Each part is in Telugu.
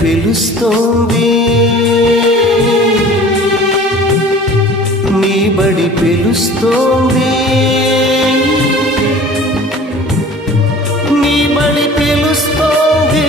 పిలుస్తోంది, నీ బడి పిలుస్తోంది, నీ బడి పిలుస్తోంది.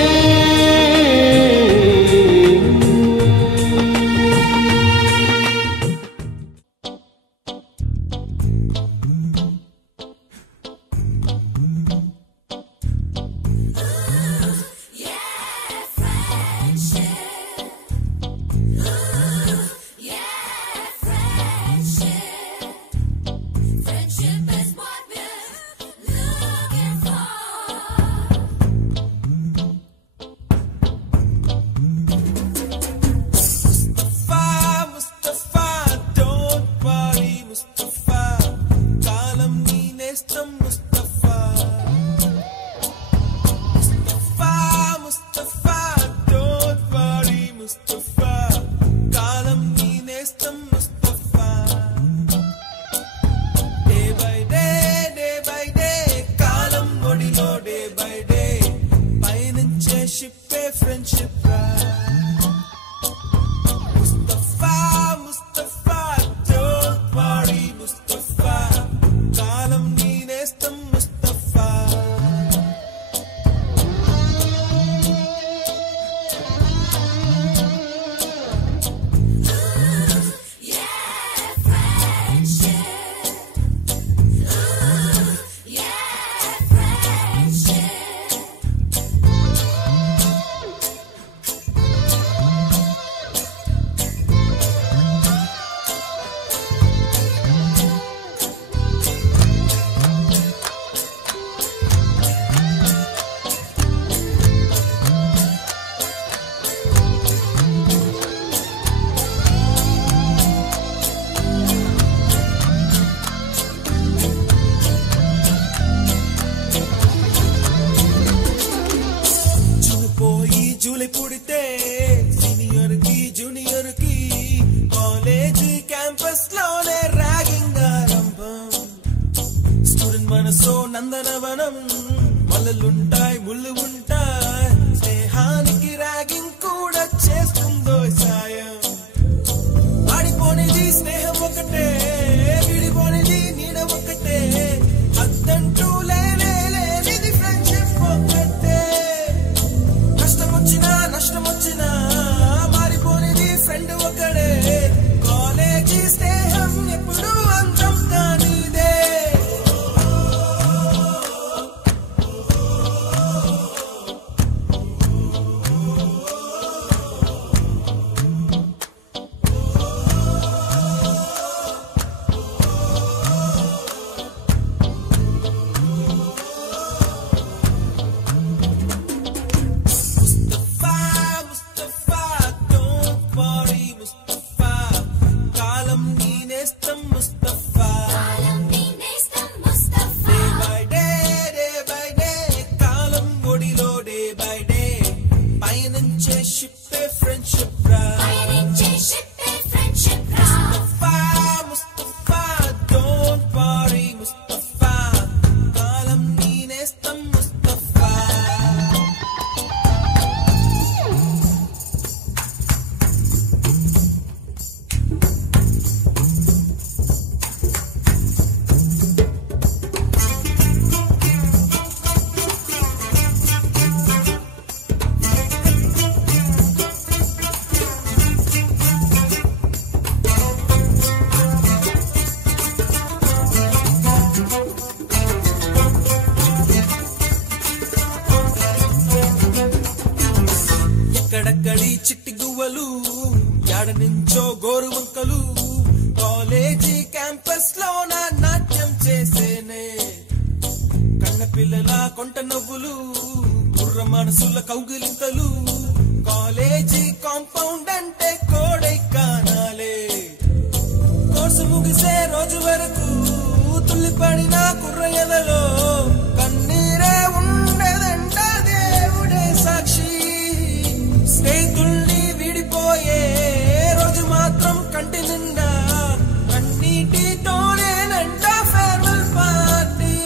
పుడితే సీనియర్ కి జూనియర్ కి కాలేజీ క్యాంపస్ లోనే ర్యాగింగ్ ఆరంభం. స్టూడెంట్ మనసో నందనవనం, మల్లలుంటాయి ముళ్ళు ఉంటాయి, స్నేహానికి ర్యాగింగ్ కూడా చేస్తుందో సాయం. ఆడిపోనిది స్నేహం ఒకటే, విడిపోనిది నీడ ఒకటే, అద్దంటూ లేనిది ఫ్రెండ్షిప్ ఒకటే. నష్టం వచ్చినా మారిపోనిది ఫ్రెండ్ ఒకడే, కాలేజీ స్నేహం ఎప్పుడు అంతం కానిదే. ఎక్కడక్కడి చిట్టి గువ్వలు, యాడ నుంచో గోరు వంకలు, కాలేజీ క్యాంపస్ లోన నాట్యం చేసేనే. కన్న పిల్లల కొంట నవ్వులు, కుర్ర మనసుల కౌగిలింతలు, కాలేజీ కాంపౌండ్ అంటే కోడై కానాలే. కోర్సు ముగిసే రోజు వరకు తుల్లిపడిన కుర్ర ఎదలో కన్నీరే ఉండదంట, దేవుడే సాక్షి. స్నేహితుల్ని విడిపోయే రోజు మాత్రం కంటి నిండా కన్నీటితోనేనంట ఫేర్వెల్ పార్టీ.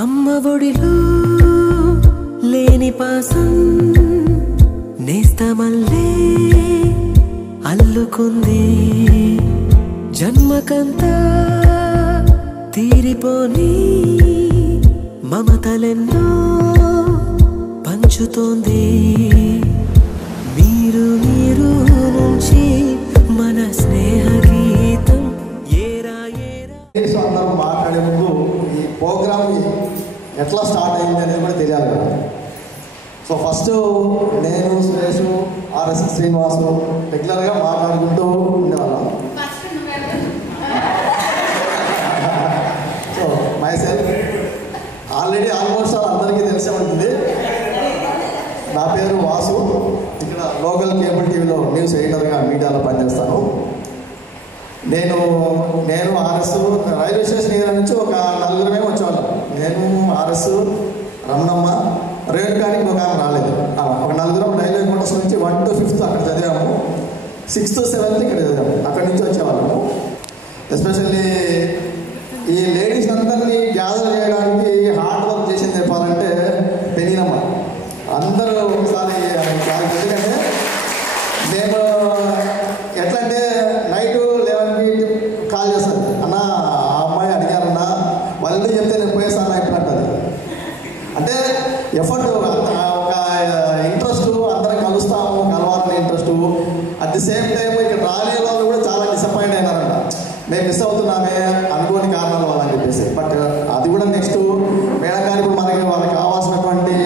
అమ్మ ఒడిలో లేని పాసం నేస్తమల్లే అల్లుకుంది జన్మకంతా తీరిపోని మమతలెన్నో పంచుతోంది మీరు మీరు నుంచి మన స్నేహ గీతం ఏరా ఏరా. అందరూ మాట్లాడే ముందు ఈ ప్రోగ్రామ్ ఎట్లా స్టార్ట్ అయింది అనేది కూడా తెలియాలి కదా. సో ఫస్ట్ నేను సురేష్ ఆర్ఎస్ శ్రీనివాసు రెగ్యులర్గా మాట్లాడుకుంటూ ఉండేవాళ్ళం. So my self already almost అందరికీ తెలిసే ఉంటుంది. నా పేరు వాసు. ఇక్కడ లోకల్ కేబుల్ టీవీలో న్యూస్ ఎడిటర్గా మీడియాలో పనిచేస్తాను. నేను ఆర్ఎస్ రైల్వే స్టేషన్ ఏరియా నుంచి ఒక నలుగురమే వచ్చేవాళ్ళం. నేను ఆర్ఎస్ రమణమ్మ రేణుకానికి ఒక ఆమె రాలేదు. ఒక నలుగురం రైల్వే క్వార్టర్స్ నుంచి 1 to 5th అక్కడ చదివాము. 6th to 7th ఇక్కడ చదివాము. అక్కడి నుంచి వచ్చేవాళ్ళము. ఎస్పెషల్లీ ఈ లేడీస్ అందరినీ గ్యాదర్ చేయడానికి హార్డ్ వర్క్ చేసింది చెప్పాలంటే పెనినమ్మ. అందరూ ఒకసారి ఎందుకంటే మేము ఎట్లా అంటే నైట్ 11కి కాల్ చేస్తాను, అన్న ఆ అమ్మాయి అడిగారన్నా వాళ్ళు చెప్తే నేను పోయేస్తాను ఇప్పుడు అంటది. అంటే ఎఫర్ట్ ఒక ఇంట్రెస్ట్, అందరం కలుస్తాము, కలవాలని interest. At the same time ఇక్కడ రాలే వాళ్ళు కూడా చాలా డిసప్పాయింట్ అయినారంట, మేము మిస్ అవుతున్నామే అనుకోని కారణాల వల్ల అని చెప్పేసి. బట్ అది కూడా నెక్స్ట్ మేడం గారు ఇప్పుడు వాళ్ళకి కావాల్సినటువంటి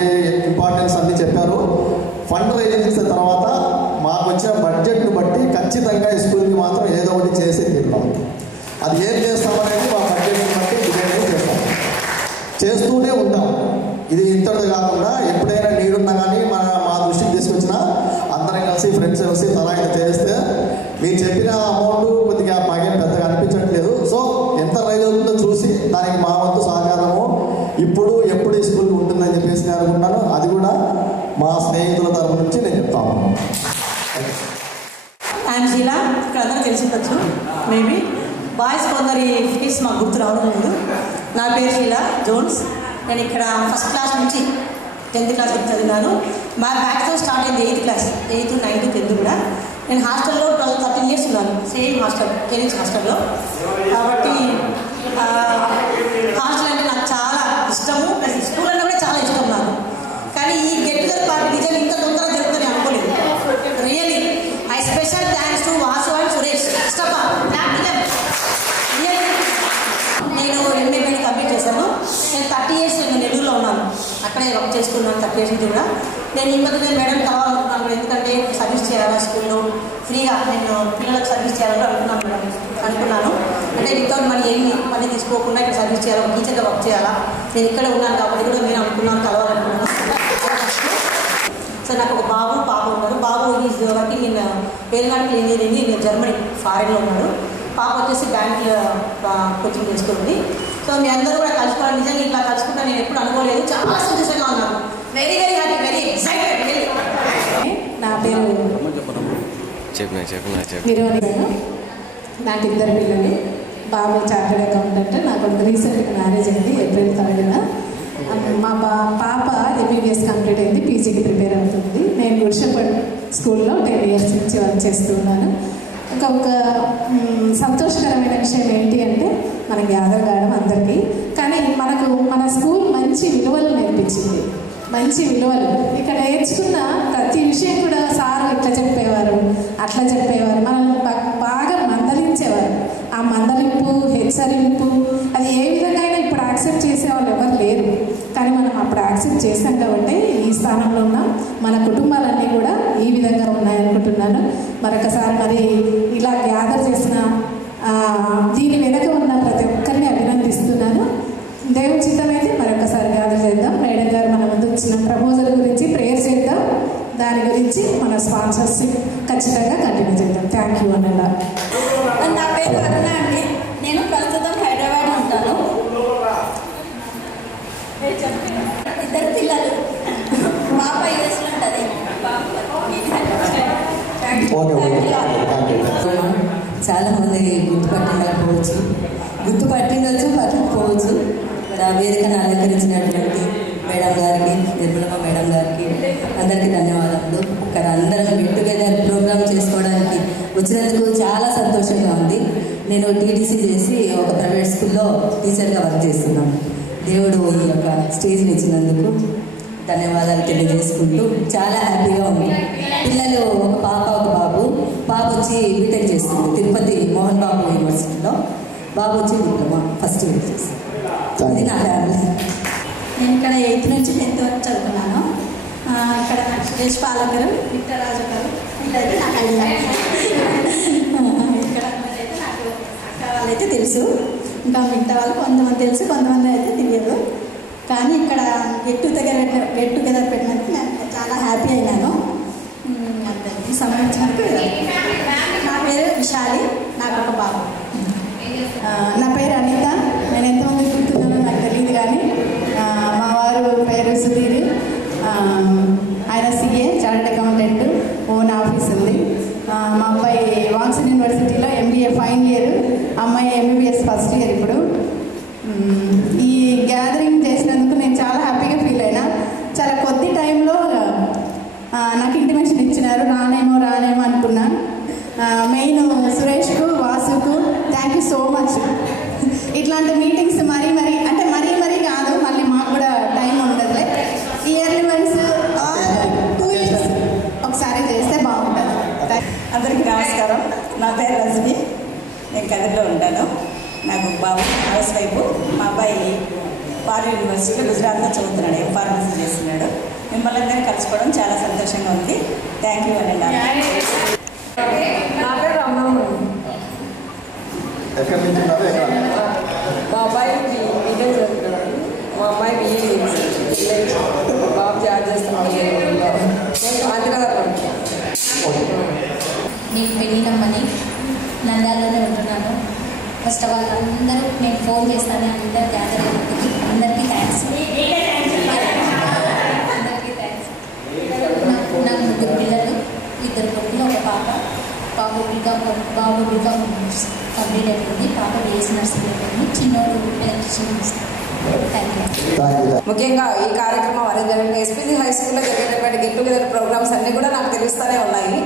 ఇంపార్టెన్స్ అన్నీ చెప్పారు. ఫండ్ రైజింగ్ చేసిన తర్వాత మాకు వచ్చిన బడ్జెట్ను బట్టి ఖచ్చితంగా ఈ స్కూల్కి మాత్రం ఏదో ఒకటి చేసి తీరుతాం. అది ఏం చేస్తామనేది మా బడ్జెట్ని బట్టి డిజైన్ చేస్తూనే ఉంటాం. ఇది ఇంతటి కాకుండా ఎప్పుడైనా నీడున్నా కానీ మా దృష్టికి తీసుకొచ్చినా అందరం కలిసి ఫ్రెండ్స్ కలిసి తలా ఇంత చేస్తే మీరు చెప్పిన అమౌంట్ కొద్దిగా మాకేం పెద్దగా అనిపించట్లేదు. సో ఎంత రైజ్ అవుతుందో చూసి దానికి మా వంతు సహకారము ఎప్పుడు ఈ స్కూల్ ఉంటుందని చెప్పేసి నేను అనుకుంటున్నాను. అది కూడా మా స్నేహితుల తరఫు నుంచి నేను చెప్తాను. ఐఎమ్ షీలా. ఇక్కడ అందరూ తెలిసిపోవచ్చు మేబీ. బాయ్స్ కొందరి ఫీస్ మాకు గుర్తు రావడం లేదు. నా పేరు షీలా జోన్స్. నేను ఇక్కడ ఫస్ట్ క్లాస్ నుంచి 10th క్లాస్ వరకు చదివినాను. మా బ్యాచ్తో స్టార్ట్ అయింది 8th class, 8th, 9th, 10th కూడా. నేను హాస్టల్లో 13 years ఉన్నాను, సేమ్ హాస్టల్, కేరింగ్స్ హాస్టల్లో. కాబట్టి హాస్టల్ అంటే నాకు చాలా ఇష్టము, ప్లస్ స్కూల్ అంటే కూడా చాలా ఇష్టం నాకు. కానీ ఈ గెట్ టుగెదర్ పార్టీ నిజంగా ఇంత తొందరగా జరుగుతుంది అనుకోలేదు. Really I special thanks to Vasu and Suresh. నేను MA కంప్లీట్ చేశాను. నేను 30 years నేను నెల్లూరులో ఉన్నాను, అక్కడే వర్క్ చేసుకున్నాను 30 years నుంచి కూడా. నేను ఈ మధ్య మేడం కావాలనుకున్నాను, ఎందుకంటే సర్వీస్ చేయాలా స్కూల్లో ఫ్రీగా, నేను పిల్లలకు సర్వీస్ చేయాలని అనుకున్నాను. అంటే వితౌట్ మనీ తీసుకోకుండా ఇక్కడ సర్వీస్ చేయాలి, టీచర్గా వర్క్ చేయాలా. నేను ఇక్కడే ఉన్నాను కాబట్టి కూడా నేను అనుకున్నాను, కలవాలనుకున్నాను. సో నాకు ఒక బాబు పాప ఉన్నారు. బాబు is working in aeronautical engineering in Germany, ఫారెన్లో ఉన్నాడు. పాప వచ్చేసి బ్యాంకులో కోచింగ్ చేస్తుంది. సో మీ అందరూ కూడా కలుసుకోవాలి. నిజంగా ఇట్లా కలుసుకుంటా నేను ఎప్పుడు అనుకోలేదు, చాలా సంతోషంగా ఉన్నాను. Very very happy, very excited. నా పేరు విరోనిగాను. నాకు 2 పిల్లలు. బాబు చార్టెడ్ అకౌంటెంట్. నాకు రీసెంట్గా మ్యారేజ్ అయింది April 3rd. మా పాప MBBS కంప్లీట్ అయింది, PGకి ప్రిపేర్ అవుతుంది. నేను గుడిషపడ్ స్కూల్లో 10 years నుంచి వర్క్ చేస్తున్నాను. ఒక సంతోషకరమైన విషయం ఏంటి అంటే మనం గ్యాదర్ కావడం అందరికీ. కానీ మన స్కూల్ మంచి విలువలు నేర్పించింది, మంచి విలువలు. ఇక్కడ నేర్చుకున్న ప్రతి విషయం కూడా సార్ ఇట్లా చెప్పేవారు, అట్లా చెప్పేవారు, మనల్ని బాగా మందలించేవారు. ఆ మందలింపు, హెచ్చరింపు అది ఏ విధంగా అయినా ఇప్పుడు యాక్సెప్ట్ చేసేవాళ్ళు ఎవరు లేరు. కానీ మనం అప్పుడు యాక్సెప్ట్ చేశాం కాబట్టి ఈ స్థానంలో ఉన్నాం. మన కుటుంబాలన్నీ కూడా ఈ విధంగా ఉన్నాయనుకుంటున్నాను. మరొకసారి మరి ఇలా గ్యాదర్ చేసిన దీని వెనక ఉన్న ప్రతి ఒక్కరిని అభినందిస్తున్నాను. దేవుని చిత్తమైతే మరొకసారి గ్యాదర్ చేద్దాం. మేడం గారు మన ముందు వచ్చిన ప్రపోజల్ గురించి ప్రేయర్ చేద్దాం. దాని గురించి మన స్పాన్సర్షిప్ ఖచ్చితంగా కంటిన్యూ చేద్దాం. థ్యాంక్ యూ అన్నలా. నా పేరు అరుణ అండి. నేను ప్రస్తుతం హైదరాబాద్ ఉంటాను. 2 పిల్లలు, పాప US ఉంటుంది, చాలా మంది గుర్తుపట్టకపోవచ్చు, పట్టకపోవచ్చు. ఇక్కడ వేదికను అలంకరించినటువంటి మేడం గారికి, నిర్మలమ్మ మేడం గారికి అందరికీ ధన్యవాదాలు. ఇక్కడ అందరం గెట్ టుగెదర్ ప్రోగ్రామ్ చేసుకోవడానికి వచ్చినందుకు చాలా సంతోషంగా ఉంది. నేను టీటీసీ చేసి ఒక ప్రైవేట్ స్కూల్లో టీచర్గా వర్క్ చేస్తున్నాను. దేవుడు ఈ యొక్క స్టేజ్ని ఇచ్చినందుకు ధన్యవాదాలు తెలియజేసుకుంటూ చాలా హ్యాపీగా ఉంది. పిల్లలు ఒక పాప ఒక బాబు. పాప వచ్చి బీటెక్ చేస్తుంది తిరుపతి మోహన్ బాబు యూనివర్సిటీలో, బాబు వచ్చి డిప్లొమా ఫస్ట్ ఇయర్ చేస్తుంది. ఇది నా ఫ్యామిలీ. నేను ఇక్కడ 8th నుంచి 10th వరకు చదువుకున్నాను. ఇక్కడ నాకు సురేష్ పాలక్ గారు, విక్టరాజు గారు వీళ్ళైతే నాకు ఐడియా. ఇక్కడ అయితే నాకు అక్క వాళ్ళైతే తెలుసు, ఇంకా మిగతా వాళ్ళు కొంతమంది తెలుసు, కొంతమంది అయితే తెలియదు. కానీ ఇక్కడ గెట్ టుగెదర్ పెట్టినందుకు నేను చాలా హ్యాపీ అయినాను. అందరికీ సంబంధించినందుకు నా పేరు విశాలి, నాకు ఒక బాబు. నా పేరు అనిత. నేను ఎంతమంది గుర్తున్నానో నాకు తెలియదు, కానీ మా వారు పేరు సుధీర్. ఆయన CA, chartered accountant, own office ఉంది. మా అబ్బాయి వాక్సిన్ యూనివర్సిటీలో MBA ఫైనల్ ఇయర్, అమ్మాయి MBBS ఫస్ట్ ఇయర్ ఇప్పుడు. ఈ గ్యాదరింగ్ చేసినందుకు నేను చాలా హ్యాపీగా ఫీల్ అయినా. చాలా కొద్ది టైంలో నాకు ఇంటిమేషన్ ఇచ్చినారు. రానేమో అనుకున్నా. మెయిన్ సురేష్కు, వాసుకు థ్యాంక్ యూ సో మచ్. ఇట్లాంటి మీటింగ్స్ మరీ కాదు, మళ్ళీ మాకు కూడా టైం ఉండదులే. ఇయర్లీ వన్స్ 2 years ఒకసారి చేస్తే బాగుంటుంది. అందరికీ నమస్కారం. నా పేరు రజని, నేను కదిరిలో ఉంటాను. నాకు బాబు హౌస్ వైఫ్. మా అబ్బాయి పాల్ యూనివర్సిటీలో గుజరాత్లో చదువుతున్నాడు, ఫార్మసీ చేస్తున్నాడు. మిమ్మల్ని అందరినీ కలుసుకోవడం చాలా సంతోషంగా ఉంది. థ్యాంక్ యూ అండి. నా పేరు రమణమ్మ. ఎక్కడి నుంచి ఉన్నారు? మా అబ్బాయి బీటెక్ చదువుతున్నాడు. మా అమ్మాయి BE బాబు జాబ్ చేస్తున్నాడు. నేను ఆంధ్రనగర్ పడుతున్నాను. నేను పెళ్ళినమ్మని నంద్యాలలోనే ఉంటున్నాను. ఫస్ట్ ఆఫ్ ఆల్ అందరూ నేను ఫోన్ చేస్తాను, అందరు గ్యాదర్ అయినందుకు అందరికీ థ్యాంక్స్. నాకు 3 పిల్లలు, 2 కొడుకులు, ఒక పాప. బాబు బీకామ్ కంప్లీట్ అయిపోయింది, పాప BSc నర్సింగ్ అయిపోయింది, చిన్నోడు ఎలక్ట్రిషియన్ చేస్తాను. ముఖ్యంగా ఈ కార్యక్రమం అనేది SPC హై స్కూల్లో జరిగేటటువంటి గెట్ టుగెదర్ ప్రోగ్రామ్స్ అన్నీ కూడా నాకు తెలుస్తూనే ఉన్నాయి.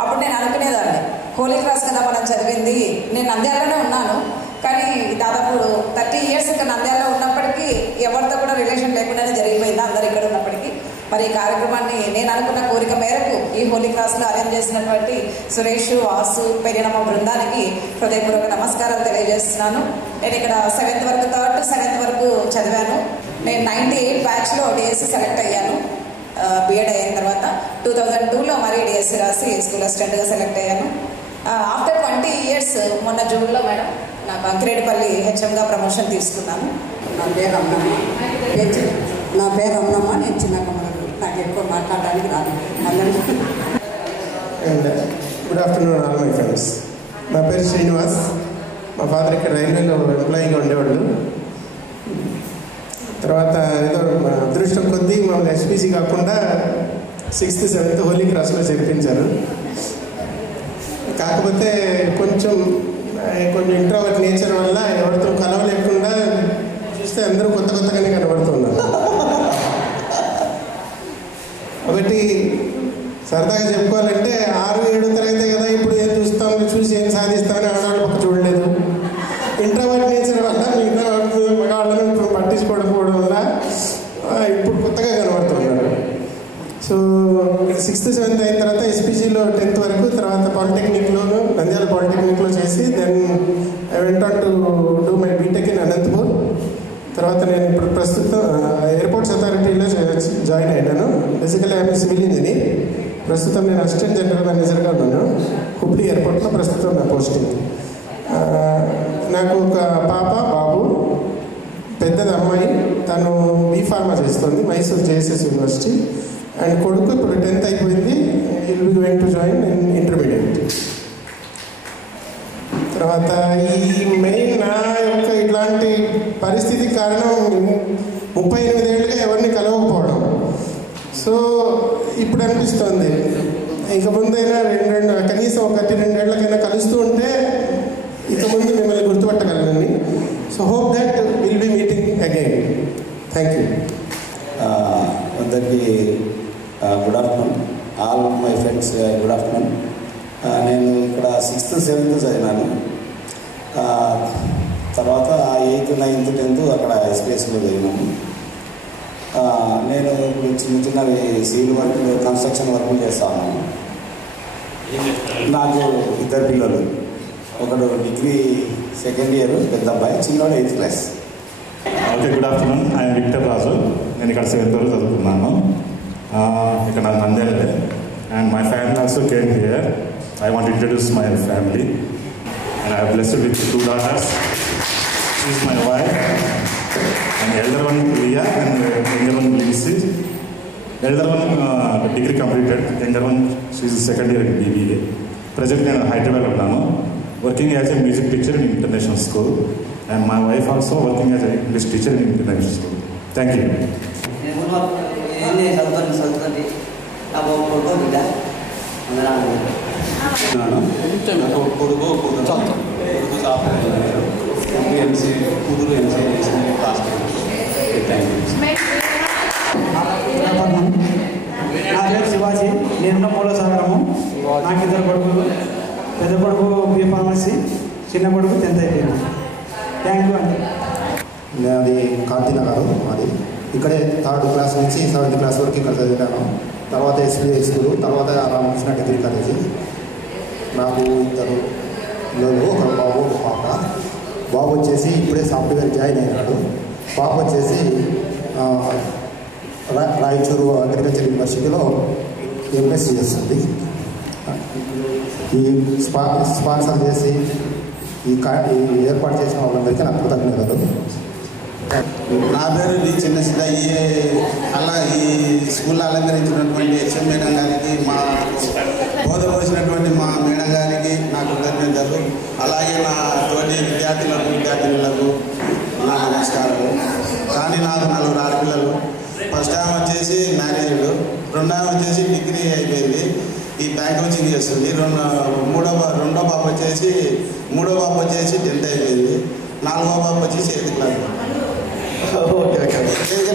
అప్పుడు నేను అనుకునేదాన్ని, హోలీ క్లాస్ కదా మనం చదివింది. నేను నంద్యాలలోనే ఉన్నాను, కానీ దాదాపు 30 years ఇక్కడ నంద్యాలలో ఉన్నప్పటికీ ఎవరితో కూడా రిలేషన్ లేకుండానే జరిగిపోయింది అందరు ఇక్కడ ఉన్నప్పటికీ. మరి ఈ కార్యక్రమాన్ని నేను అనుకున్న కోరిక మేరకు ఈ హోలీ క్లాస్లో అరేంజ్ చేసినటువంటి సురేష్, వాసు, పెరియనమ్మ బృందానికి హృదయపూర్వక నమస్కారాలు తెలియజేస్తున్నాను. నేను ఇక్కడ 7th వరకు, 3rd to 7th వరకు చదివాను. నేను 98 బ్యాచ్లో DSC సెలెక్ట్ అయ్యాను. B.Ed అయిన తర్వాత 2002లో మరి DSC రాసి స్కూల్ అసిస్టెంట్గా సెలెక్ట్ అయ్యాను. ఆఫ్టర్ 20 years మొన్న జూన్లో మేడం నాకు అంకిరెడ్డిపల్లి HMగా ప్రమోషన్ తీసుకున్నాను. నా పేరు రమణమ్మ. నేను చిన్న కమలకు. నాకు ఎక్కువ మాట్లాడడానికి రాదు. And good afternoon all my friends. నా పేరు శ్రీనివాస్. మా ఫాదర్ ఇక్కడ రైల్వేలో ఎంప్లాయీగా ఉండేవాళ్ళు. తర్వాత ఏదో అదృష్టం కొద్దీ మమ్మల్ని SPC కాకుండా 6th 7th హోలీ క్రాస్లో చేర్పించారు. కాకపోతే కొంచెం ఇంట్రోవర్ట్ నేచర్ వల్ల ఎవరితో కలవలేకుండా చూస్తే అందరూ కొత్తగానే కనబడుతున్నారు. ఒకటి సరదాగా చెప్పుకోవాలంటే 6-7 తరగతి కదా, ఇప్పుడు ఏం చూసి ఏం సాధిస్తామని ఆడవాళ్ళు పక్క చూడలేదు. ఇంట్రోవర్ట్ నేచర్ వల్ల మిగతా మగవాళ్ళను పట్టించుకోవడం వల్ల ఇప్పుడు కొత్తగా కనబడుతున్నారు. సో 6th 7th అయిన తర్వాత SPCలో 10th వరకు, తర్వాత పాలిటెక్నిక్లోను నంద్యాల పాలిటెక్నిక్లో చేసి then I went on to do my B Tech in Anantapur. తర్వాత నేను ఇప్పుడు ప్రస్తుతం ఎయిర్పోర్ట్స్ అథారిటీలో జాయిన్ అయినాను. Basically I'm civil engineer. ప్రస్తుతం నేను అసిస్టెంట్ జనరల్ మేనేజర్గా ఉన్నాను హుబ్లీ ఎయిర్పోర్ట్లో. ప్రస్తుతం నా పోస్టింగ్. నాకు ఒక పాప, బాబు. పెద్దది అమ్మాయి, తను B.Pharma చేస్తుంది మైసూర్ JSS యూనివర్సిటీ. అండ్ కొడుకు ఇప్పుడు 10th అయిపోయింది, will be going to join in intermediate. తర్వాత ఈ మెయిన్ నా యొక్క ఇట్లాంటి పరిస్థితి కారణం 38 ఏళ్ళుగా ఎవరిని కలవకపోవడం. సో ఇప్పుడు అనిపిస్తుంది ఇక ముందైనా కనీసం 1-2 ఏళ్ళకైనా కలుస్తూ ఉంటే ఇక ముందు మిమ్మల్ని గుర్తుపట్టగలనని. So hope that will be meeting again. Thank you. అందరికీ good afternoon, all my friends good afternoon. నేను ఇక్కడ 6th 7th చదివినాను. తర్వాత 8th 9th 10th అక్కడ ఎస్పీఎస్లో చదివినాను. నేను ఇప్పుడు చిన్న చిన్నవి సివిల్ వర్క్, కన్స్ట్రక్షన్ వర్క్ చేస్తాను. నాకు 2 పిల్లలు, ఒకడు డిగ్రీ 2nd year పెద్ద అబ్బాయి, చిన్నవాడు 8th class. Okay, good afternoon. I'm Victor Raju. నేను ఇక్కడ 7th వరకు చదువుకున్నాను. ఇక్కడ నాకు నంద్యాలే. And my family also came here. I want introduce my family. And I blessed with 2 daughters. She is my wife. And elder one Priya and younger one Lindsay. Elder one degree completed. Younger one, she is 2nd year in BBA. Present నేను హైదరాబాద్ ఉన్నాను. Working as a music teacher in international school. And my wife also working as an English teacher in international school. Thank you. నా పేరు శివాజీ. నేను మూల సాగరము. నాకు 2 కొడుకులు. పెద్ద కొడుకు బి ఫార్మసీ, చిన్న కొడుకు 10th అయిపోయింది. థ్యాంక్ యూ అండి. నాది కాంతినగర్. మాది ఇక్కడే 3rd క్లాస్ నుంచి 7th క్లాస్ వరకు ఇక్కడ చదివాను. తర్వాత ఎస్బీఐ స్కూల్, తర్వాత రామకృష్ణ డిగ్రీ కాలేజీ. నాకు 2 పిల్లలు, ఒక బాబు ఒక పాప. బాబు వచ్చేసి ఇప్పుడే సాఫ్ట్వేర్ జాయిన్ అయినాడు. పాప వచ్చేసి రాయచూరు అగ్రికల్చర్ యూనివర్సిటీలో ఎంఎస్సీ చేస్తుంది. ఈ స్పాన్సర్ చేసి ఈ ఏర్పాటు చేసిన వాళ్ళందరికీ నాకు కృతజ్ఞతలు. నా పేరు డి చిన్న సిద్ధయ్య. అలా ఈ స్కూల్లో అలంకరించినటువంటి హెచ్ఎం మేడం గారికి, మా బోధ పోసినటువంటి మా మేడం గారికి నా కృతజ్ఞతలు. అలాగే నా తోటి విద్యార్థులకు నా నమస్కారాలు. కానీ నాకు 4 ఆడపిల్లలు. ఫస్ట్ ఆమె వచ్చేసి మ్యారేజ్డ్, 2వ వచ్చేసి డిగ్రీ అయిపోయింది, ఈ బ్యాంక్ కోచింగ్ చేస్తుంది. రెండో పాప వచ్చేసి 10th అయిపోయింది. 4వ పాప వచ్చేసి 8th క్లాస్.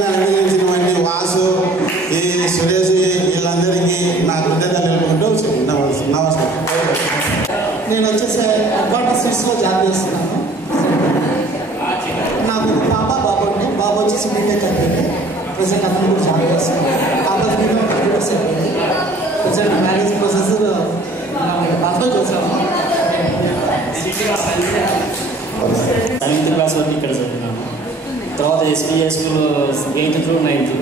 అనుభవించినటువంటి వాసు, ఈ సురేష్, వీళ్ళందరికీ నా కృతజ్ఞతలు తెలుపుకుంటూ నమస్కారం. నేను వచ్చేసి అడ్వాంటేజెస్లో జాబ్ చేస్తున్నాను. నాకు పాప బాబు ఉండే. బాబు వచ్చేసి బీటెక్ అయిపోయింది. ప్రజెంట్ అతను కూడా జాబ్ చేస్తున్నాను. పాప కంప్యూటర్స్ అయిపోయింది. ప్రజెంట్ మ్యారేజ్ ప్రాసెస్ బాగా చేస్తాము. 7th క్లాస్ వరకు ఇక్కడ చదువుతున్నాను. తర్వాత SBI school 8th through 9th.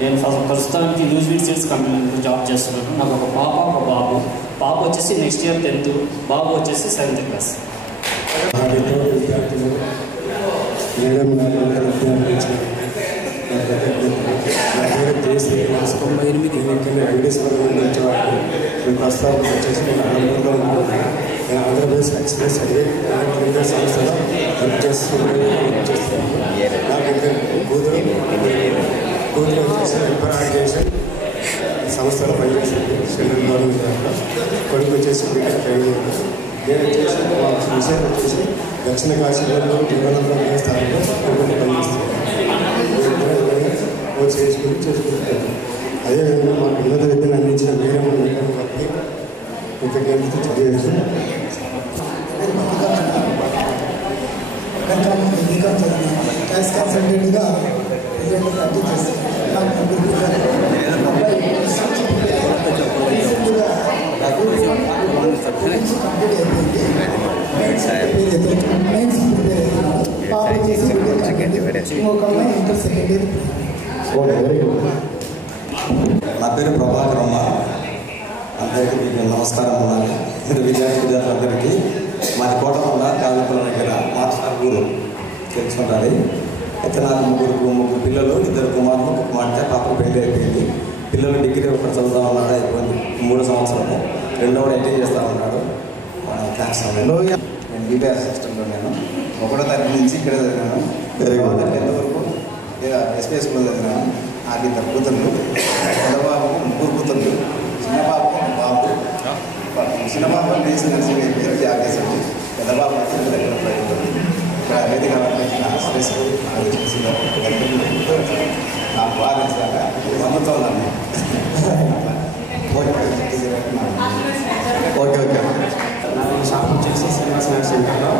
నేను ప్రస్తుతానికి లూజ్వీడ్ సీడ్స్ కంపెనీలో జాబ్ చేస్తున్నాను. నాకు ఒక పాప, ఒక బాబు. పాప వచ్చేసి నెక్స్ట్ ఇయర్ 10th, బాబు వచ్చేసి 7th క్లాస్. నా పేరు దేశీ 98 వెంకటేశ్వరం నుంచి వచ్చేవాడు. నేను ప్రస్తుతానికి వచ్చేసి నేను ఆంధ్రలో ఉన్నాను. నేను ఆంధ్రప్రదేశ్ ఎక్స్ప్రెస్ హైవే సంస్థలో వర్క్ చేస్తున్నాను. నాకు 2 కూతురు వచ్చేసి రిప్రజెంటేషన్ సంస్థలో పనిచేసింది. సెంట్రల్ గవర్నమెంట్ దాంట్లో. కొడుకు వచ్చేసి బీటెక్ ట్రైనింగ్. నేను వచ్చేసి మా విషయం వచ్చేసి దక్షిణ కాశీలో డెవలప్మెంట్ స్థానంలో పనిచేస్తున్నాను. చేసుకుంటాను. అదేవిధంగా మాకు ఉన్నత విద్యను అందించిన మేడం గారికి కృతజ్ఞతలు తెలియజేస్తున్నాను. ట్యాక్స్ కన్సల్టెంట్గా కంటిన్యూ చేస్తున్నాను. పాప వచ్చేసి ఇంకొక అమ్మాయి ఇంటర్ 2nd year. నా పేరు ప్రభాకరమ్మ. అందరికీ మీకు నమస్కారం ఉండాలి. విద్యార్థులందరికీ మాది కోటకొండ కాలుపల దగ్గర మాస్టర్ ఊరు తెలుసుకుంటారు. అయితే నాకు 3 పిల్లలు, 2 కుమారులు, 1 కుమార్తె. పాపకు పెళ్లి అయిపోయింది. పిల్లలు డిగ్రీ ఒకటి చదువుతా ఉన్నాడు, అయిపోయింది 3వ సంవత్సరము. 2వ ఐటీ చేస్తూ ఉన్నాడు. థ్యాంక్స్ అండి. నేను బీబీఆర్ సిస్టంలో నేను 1వ తరగతి నుంచి ఇక్కడ చదివాను. 10th వరకు ఎస్పీఎస్ స్కూల్లో చదివాను. నాకు 2 కూతుర్లు. పెద్ద బాబుకు 3 కూతుర్లు, చిన్న బాబుకు బాబు. చిన్న బాబు నేసి నర్సింగ్ అయిపోయి జాబ్ చేశాను. పెద్ద బాబు వచ్చి దగ్గర ఇక్కడ వేదిక స్పేస్ నాకు బాగా తెలిసాక నమ్ముతున్నాను. ఓకే ఓకే నాకు షాప్ వచ్చేసి శ్రీనివాస నగర్ సెంటర్లో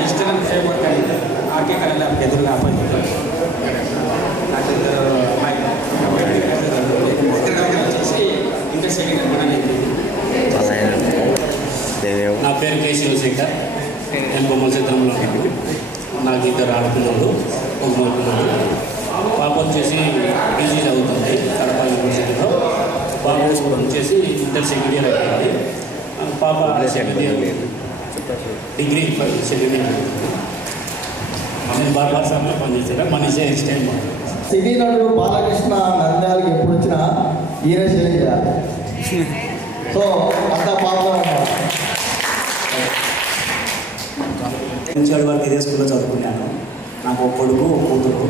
డిజిటల్ ఫ్రేమ్వర్క్ అయింది ఆర్కే కళ ఎదురుగా అపోయింది. నాకు వచ్చేసి ఇంటర్ సెకండ్ కూడా నా పేరు కే శివశేఖర్. నేను బొమ్మల చిత్రంలో ఉన్నాను. నాకు ఇద్దరు ఆడపిల్లలు, ఒక మగపిల్లలు. పాప వచ్చేసి పీజీ చదువుతుంది కడప యూనివర్సిటీలో. బాబు వచ్చేసి ఇంటర్ సెకండ్ ఇయర్ అయిపోయింది. పాప second year degree second year అవుతుంది. నేను బార్బర్ షాప్లో పనిచేసాను. మనీషే ఎక్స్టైల్ సినీ నటుడు బాలకృష్ణ నంద్యాలకు ఎప్పుడు వచ్చినా ఈయన షేవింగ్ చేయాలి. సో అంతా పాపం చెడు వరకు ఇదే స్కూల్లో చదువుకున్నాను. నాకు కొడుకు కూతురు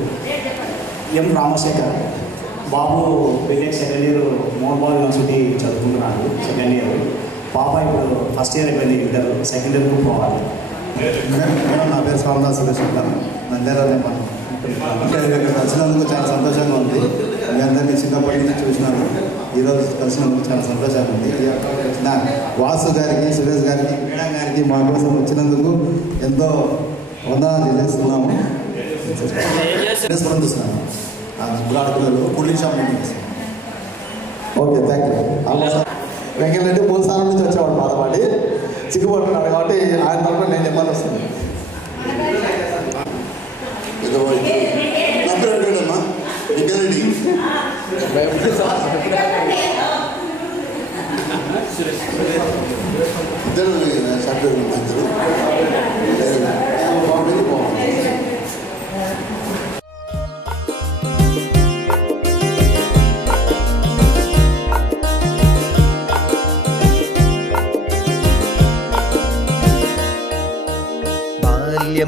ఎం రామశేఖర్. బాబు BTech second year Mohan Babu university చదువుకుంటున్నాడు సెకండ్ ఇయర్. పాప ఇప్పుడు ఫస్ట్ ఇయర్ అయిపోయింది, ఇంటర్ సెకండ్ ఇయర్కు పోవాలి. మేడం నా పేరు స్వామిదాస్ సురేష్ ఉంటాను. నంద్యాలలో మనం కలిసినందుకు చాలా సంతోషంగా ఉంది. మీ అందరినీ చిన్నప్పటి నుంచి చూసినాను. ఈరోజు కలిసినందుకు చాలా సంతోషంగా ఉంది. వాసు గారికి, సురేష్ గారికి, మేడం గారికి మా కోసం వచ్చినందుకు ఎంతో వందనాలు తెలియజేస్తున్నాము. స్పందిస్తున్నాను. ఇప్పుడు ఆడపిల్లలు cooling shop meeting. Okay, thank you. Venkatareddy 3 సార్ల నుంచి వచ్చేవాడు బాధపడి సిగ్గుపడుతున్నాడు కాబట్టి ఆయన తరఫున నేను చెప్పాల్సి వస్తుంది. నా పేరు అడిగాడమ్మా వెంకటరెడ్డి. ఇద్దరు షాప్ ఇద్దరు బాగుంటుంది.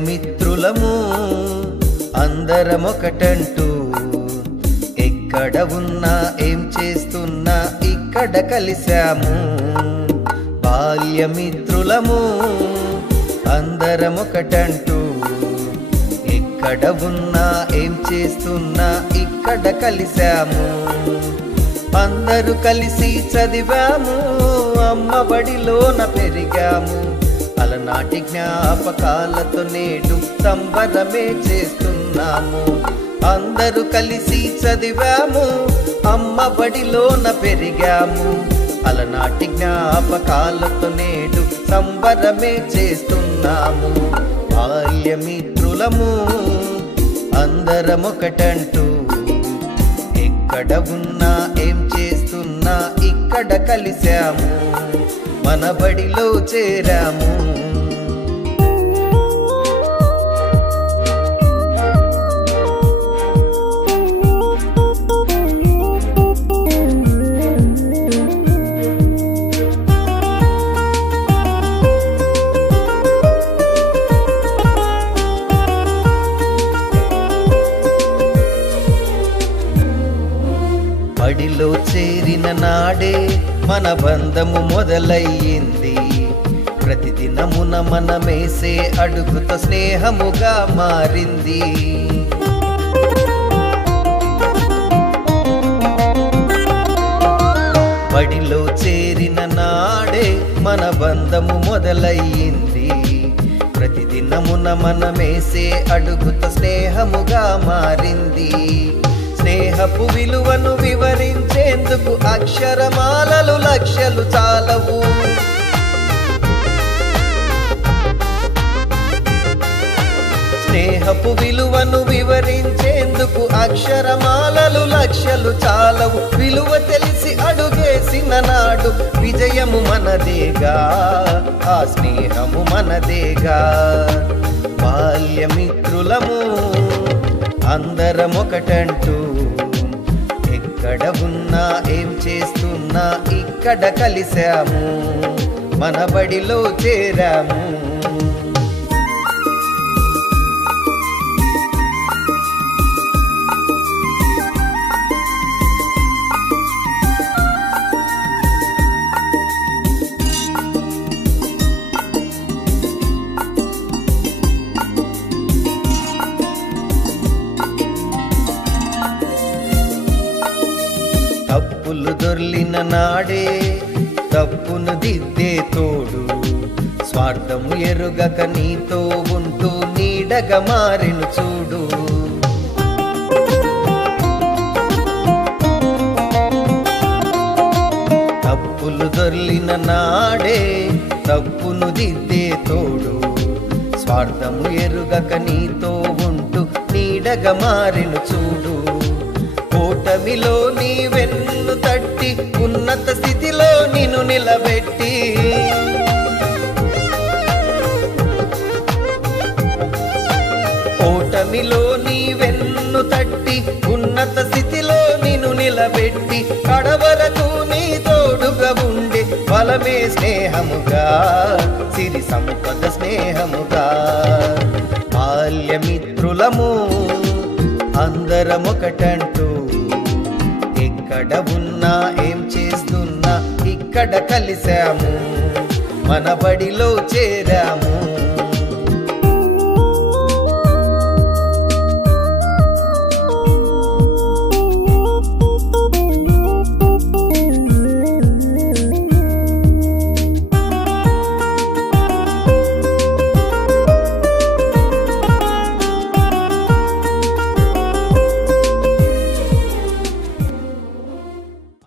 మిత్రులము అందరమొకటంటూ ఎక్కడ ఉన్నా ఏం చేస్తున్నా ఇక్కడ కలిశాము. బాల్యమిత్రులము అందరమొకటంటూ ఎక్కడ ఉన్నా ఏం చేస్తున్నా ఇక్కడ కలిశాము. అందరూ కలిసి చదివాము, అమ్మ బడిలోన పెరిగాము. అలనాటి జ్ఞాపకాలతో నేడు సంబరమే చేస్తున్నాము. అందరూ కలిసి చదివాము, అమ్మ బడిలోన పెరిగాము. అలనాటి జ్ఞాపకాలతో నేడు సంబరమే చేస్తున్నాము. బాల్యమిత్రులము అందరమొకటంటూ ఎక్కడ ఉన్నా ఏం చేస్తున్నా ఇక్కడ కలిశాము. మన బడిలో చేరాము. బడిలో చేరిన నాడే మన బంధము మొదలయ్యింది. ప్రతిదినమున మనమేసే అడుగుతో స్నేహముగా మారింది. బడిలో చేరిన నాడే మన బంధము మొదలయ్యింది. ప్రతిదినమున మనమేసే అడుగుతో స్నేహముగా మారింది. స్నేహపు విలువను వివరించేందుకు అక్షరమాలలు లక్షలు చాలవు. స్నేహపు విలువను వివరించేందుకు అక్షరమాలలు లక్షలు చాలవు. విలువ తెలిసి అడుగేసిన నాడు విజయము మనదేగా, ఆ స్నేహము మనదేగా. బాల్యమిత్రులము అందరమొకటంటూ ఎక్కడ ఉన్నా ఏం చేస్తున్నా ఇక్కడ కలిశాము. మన బడిలో చేరాము. తప్పులు దొర్లిన నాడే తప్పును దిద్దే తోడు స్వార్థము ఎరుగక నీతో ఉంటూ నీడగా మారెను చూడు. తప్పులు దొర్లిన నాడే తప్పును దిద్దే తోడు స్వార్థము ఎరుగక నీతో ఉంటూ నీడగా మారెను చూడు. ఓటమిలో నీ వెన్ను తట్టి ఉన్నత స్థితిలో నిన్ను నిలబెట్టి ఓటమిలో నీ వెన్ను తట్టి ఉన్నత స్థితిలో నిన్ను నిలబెట్టి కడవరకు నీ తోడుగా ఉండే బలమే స్నేహముగా సిరి సంపద స్నేహముగా. బాల్యమిత్రులము అందరమొకటంటూ ఎక్కడ ఉన్నా ఏం చేస్తున్నా ఇక్కడ కలిశాము మన బడిలో చేరాము.